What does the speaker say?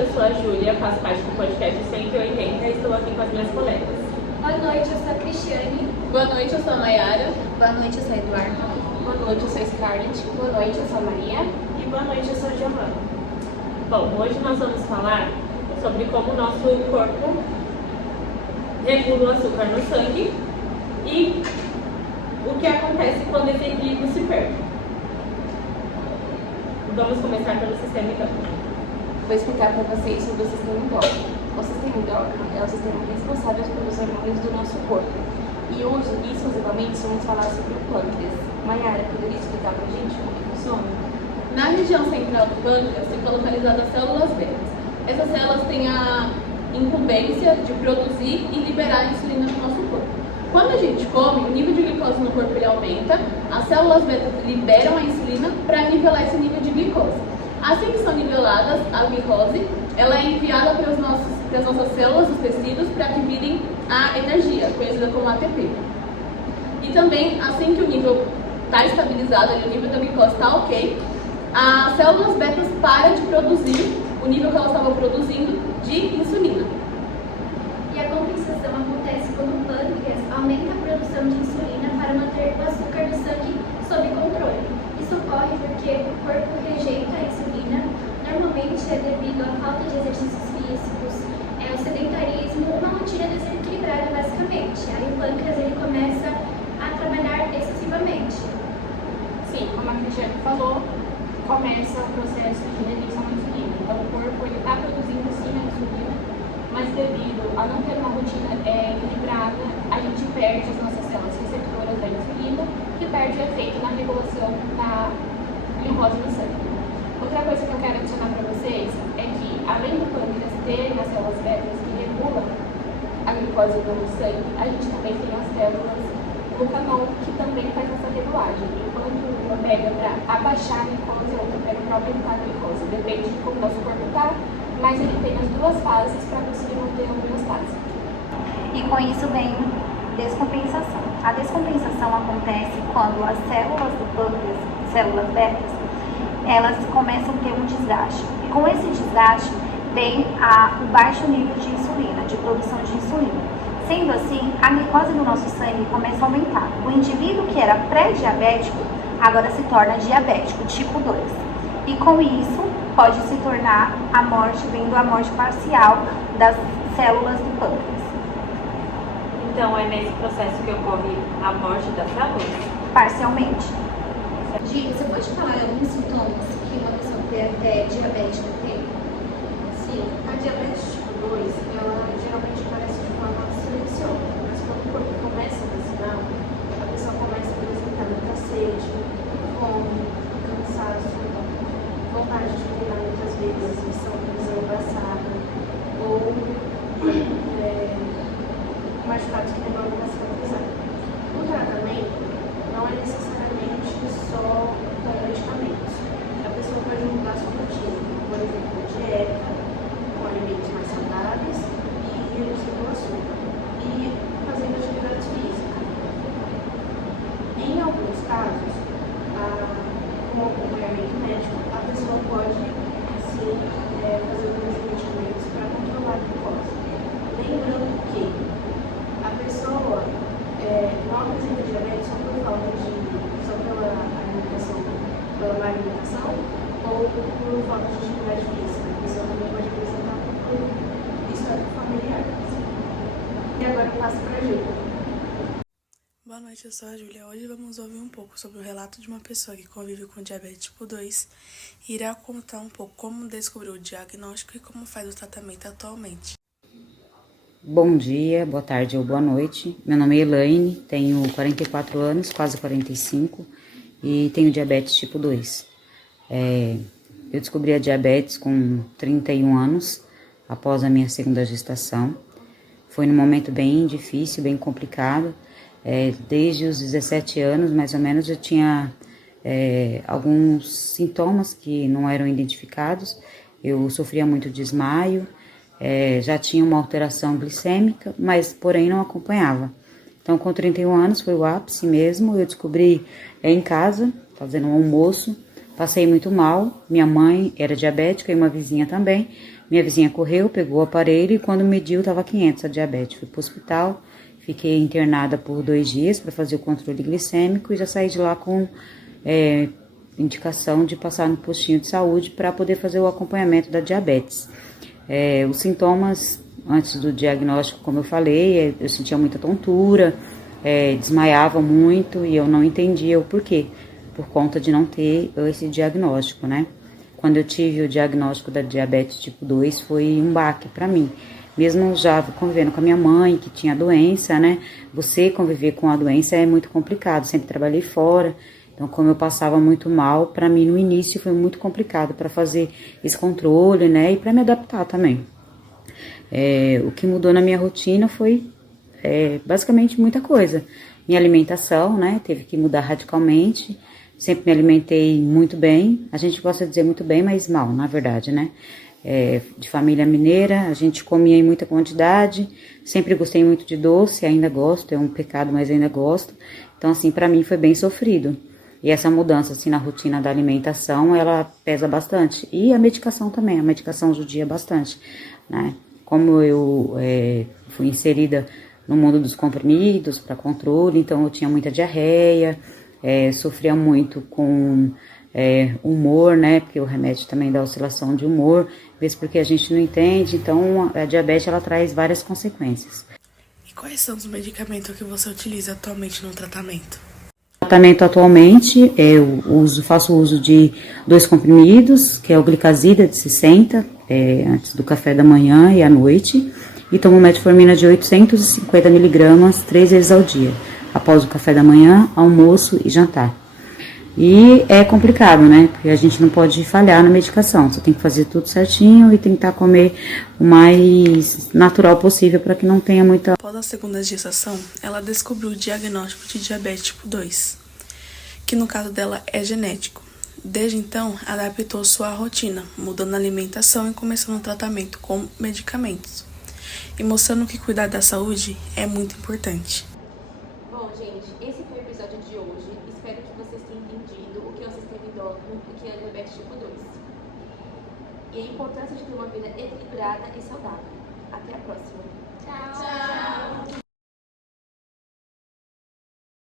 eu sou a Júlia, faço parte do podcast 180 e estou aqui com as minhas colegas. Boa noite, eu sou a Cristiane. Boa noite, eu sou a Mayara. Boa noite, eu sou a Eduarda. Boa noite, eu sou a Scarlett. Boa noite, eu sou a Maria. E boa noite, eu sou a Giovana. Bom, hoje nós vamos falar sobre como o nosso corpo regula o açúcar no sangue e o que acontece quando esse equilíbrio se perde. Vamos começar pelo sistema endócrino. Vou explicar para vocês sobre o sistema endócrino. O sistema endócrino é o sistema responsável pelos hormônios do nosso corpo. E hoje, exclusivamente, vamos falar sobre o pâncreas. Mayara, poderia explicar para a gente como que funciona? Na região central do pâncreas ficam localizadas as células betas. Essas células têm a incumbência de produzir e liberar insulina no nosso corpo. Quando a gente come, o nível de glicose no corpo ele aumenta, as células beta liberam a insulina para nivelar esse nível de glicose. Assim que são niveladas, a glicose ela é enviada para as nossas células, os tecidos, para que virem a energia, conhecida como ATP. E também, assim que o nível está estabilizado, o nível da glicose está ok, as células betas param de produzir o nível que elas estavam produzindo de insulina. E a compensação acontece quando o pâncreas aumenta a produção de insulina para manter o açúcar do sangue sob controle. Isso ocorre porque o corpo rejeita a insulina, normalmente é devido à falta de exercícios físicos, o sedentarismo, uma rotina desequilibrada basicamente. Aí o pâncreas ele começa a trabalhar excessivamente. Sim, como a Cristiane falou, começa o processo de rejeição à insulina. Então o corpo está produzindo sim a insulina, mas devido a não ter uma rotina equilibrada, a gente perde as nossas células receptoras da insulina, que perde efeito na regulação da glicose no sangue. Outra coisa que eu quero adicionar para vocês é que, além do pâncreas ter as células betas que regulam a glicose no sangue, a gente também tem as células glucagon, que também faz essa regulagem. Enquanto uma pega para abaixar a glicose, a outra pega para aumentar a glicose. Depende de como o nosso corpo está, mas ele tem as duas fases para conseguir manter a homeostase. E com isso vem descompensação. A descompensação acontece quando as células do pâncreas, células betas, elas começam a ter um desgaste. E com esse desgaste vem o baixo nível de insulina, de produção de insulina. Sendo assim, a glicose do nosso sangue começa a aumentar. O indivíduo que era pré-diabético agora se torna diabético, tipo 2. E com isso, pode se tornar a morte, vendo a morte parcial das células do pâncreas. Então é nesse processo que ocorre a morte das células? Parcialmente. Gi, você pode falar alguns sintomas que uma pessoa diabética tem? Sim, a diabetes tipo 2, ela geralmente aparece de forma silenciosa, mas quando o corpo começa a dar sinal, a pessoa começa a apresentar muita sede, fome, cansaço, vontade de urinar muitas vezes, visão embaçada, ou machucados que demoram para cicatrizar. O tratamento não é necessariamente só com medicamentos. A pessoa pode mudar sua rotina, por exemplo, dieta, com alimentos mais saudáveis e reduzindo o açúcar. E fazendo atividade física. Em alguns casos, com acompanhamento médico, a pessoa pode, sim, fazer alguns medicamentos para controlar a glicose. Lembrando que a pessoa não apresenta diabetes só pela alimentação, pela má alimentação ou por falta de atividade física. A pessoa também pode apresentar por histórico familiar. E agora eu passo para a Júlia. Boa noite, eu sou a Júlia. Hoje vamos ouvir um pouco sobre o relato de uma pessoa que convive com diabetes tipo 2 e irá contar um pouco como descobriu o diagnóstico e como faz o tratamento atualmente. Bom dia, boa tarde ou boa noite. Meu nome é Elaine, tenho 44 anos, quase 45, e tenho diabetes tipo 2. Eu descobri a diabetes com 31 anos, após a minha segunda gestação. Foi num momento bem difícil, bem complicado. Desde os 17 anos, mais ou menos, eu tinha alguns sintomas que não eram identificados. Eu sofria muito de desmaio, já tinha uma alteração glicêmica, mas porém não acompanhava. Então, com 31 anos foi o ápice mesmo. Eu descobri em casa, fazendo um almoço, Passei muito mal, minha mãe era diabética e uma vizinha também. Minha vizinha correu, pegou o aparelho e quando mediu estava 500 a diabetes. Fui para o hospital, fiquei internada por 2 dias para fazer o controle glicêmico e já saí de lá com indicação de passar no postinho de saúde para poder fazer o acompanhamento da diabetes. Os sintomas antes do diagnóstico, como eu falei, eu sentia muita tontura, desmaiava muito e eu não entendia o porquê, por conta de não ter esse diagnóstico, né? Quando eu tive o diagnóstico da diabetes tipo 2, foi um baque para mim. Mesmo já convivendo com a minha mãe, que tinha doença, né? Você conviver com a doença é muito complicado, sempre trabalhei fora. Então, como eu passava muito mal, para mim no início foi muito complicado para fazer esse controle, né? E para me adaptar também. O que mudou na minha rotina foi basicamente muita coisa. Minha alimentação, né? Teve que mudar radicalmente. Sempre me alimentei muito bem. A gente gosta de dizer muito bem, mas mal, na verdade, né? De família mineira, a gente comia em muita quantidade. Sempre gostei muito de doce, ainda gosto. É um pecado, mas ainda gosto. Então, assim, para mim foi bem sofrido. E essa mudança, assim, na rotina da alimentação, ela pesa bastante. E a medicação também, a medicação judia bastante, né? Como eu fui inserida no mundo dos comprimidos para controle, então eu tinha muita diarreia, sofria muito com humor, né? Porque o remédio também dá oscilação de humor, às vezes porque a gente não entende, então a diabetes ela traz várias consequências. E quais são os medicamentos que você utiliza atualmente no tratamento? Tratamento atualmente, eu faço uso de 2 comprimidos, que é o Glicazida de 60, antes do café da manhã e à noite, e tomo metformina de 850 mg 3 vezes ao dia, após o café da manhã, almoço e jantar. E é complicado, né? Porque a gente não pode falhar na medicação, você tem que fazer tudo certinho e tentar comer o mais natural possível para que não tenha muita... Após a segunda gestação, ela descobriu o diagnóstico de diabetes tipo 2, que no caso dela é genético. Desde então, adaptou sua rotina, mudando a alimentação e começando o tratamento com medicamentos. E mostrando que cuidar da saúde é muito importante. Bom, gente, esse foi o episódio de hoje. Espero que vocês tenham entendido o que é o sistema endócrino e o que é a diabetes tipo 2. E a importância de ter uma vida equilibrada e saudável. Até a próxima. Tchau!